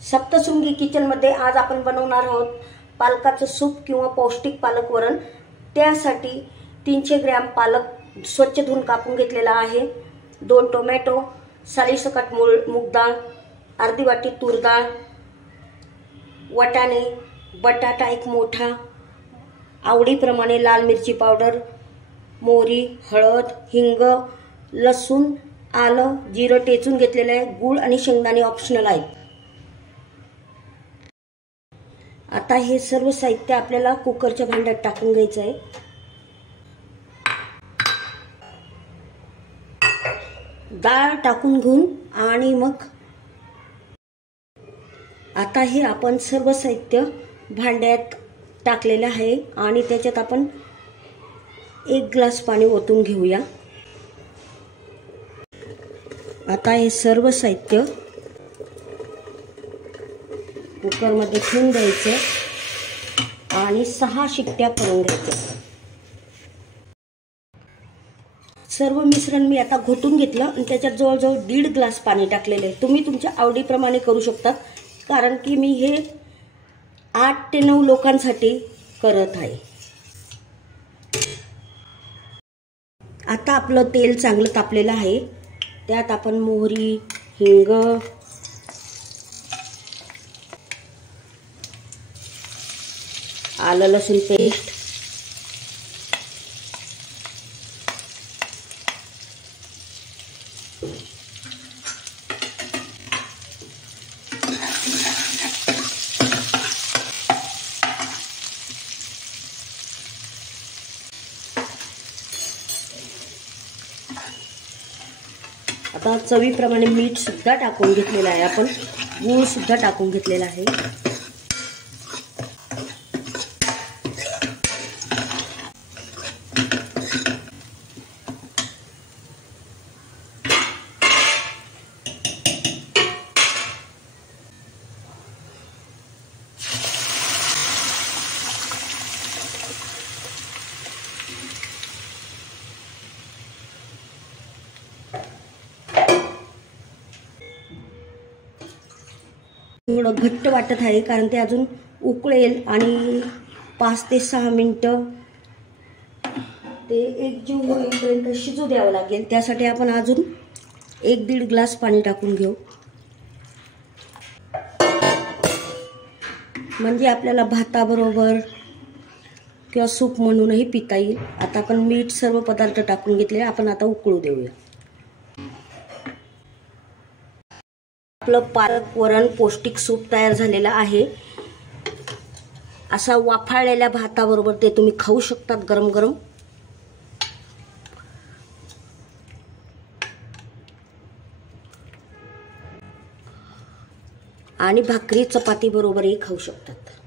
सप्तशृंगी किचनमध्ये आज आपण बनवणार आहोत पालकाचं सूप किंवा पौष्टिक पालक वरण। त्यासाठी 300 ग्रॅम पालक स्वच्छ धुवून कापून घेतलेला आहे। 2 टोमॅटो, सालीसकट मूग डाळ, अर्धी वाटी तूर डाळ, वाटाणे, बटाटा एक मोठा, आवडीप्रमाणे लाल मिरची पावडर, मोहरी, हळद, हिंग, लसूण, आलं, जिरं टेचून घेतलेलं आहे। गूळ आणि शेंगदाणे ऑप्शनल आहेत। आता हे सर्व साहित्य आपल्याला कुकरच्या भांड्यात टाकून घ्यायचं आहे। डाळ टाकून घेऊन आणि मग आता हे आपण सर्व साहित्य भांड्यात टाकलेले आहे आणि त्याच्यात आपण 1 ग्लास पाणी ओतून घेऊया। आता हे सर्व साहित्य कुकर मध्ये ठेवून द्यायचं आणि 6 शिट्ट्या करून घ्यायच्या। सर्व मिश्रण मी आता घोटून घेतलं आणि त्याच्यात जवळजवळ 1.5 ग्लास पाणी टाकलेले आहे। तुम्ही तुमच्या आवडीप्रमाणे करू शकता, कारण की मी हे 8 ते 9 लोकांसाठी करत आहे। आता आपलं तेल चांगलं तापलेलं आहे। त्यात आपण मोहरी, हिंग, आलं लसूण पेस्ट, आता चवीप्रमाणे मीठ सुद्धा टाकून घेतलेलं आहे आपण, गूळ सुद्धा टाकून घेतलेला आहे। थोडं घट्ट वाटत आहे कारण ते अजून उकळेल आणि 5 ते 6 मिनिटं ते एकजीव होईपर्यंत शिजू द्यावं लागेल। त्यासाठी आपण अजून 1-1.5 ग्लास पाणी टाकून घेऊ, म्हणजे आपल्याला भाताबरोबर किंवा सूप म्हणूनही पिता येईल। आता आपण मीठ सर्व पदार्थ टाकून घेतले, आपण आता उकळू देऊया। आपलं पालक वरण पौष्टिक सूप तयार झालेलं आहे। असा वाफाळलेल्या भाताबरोबर ते तुम्ही खाऊ शकतात गरम गरम, आणि भाकरी चपाती बरोबरही खाऊ शकतात।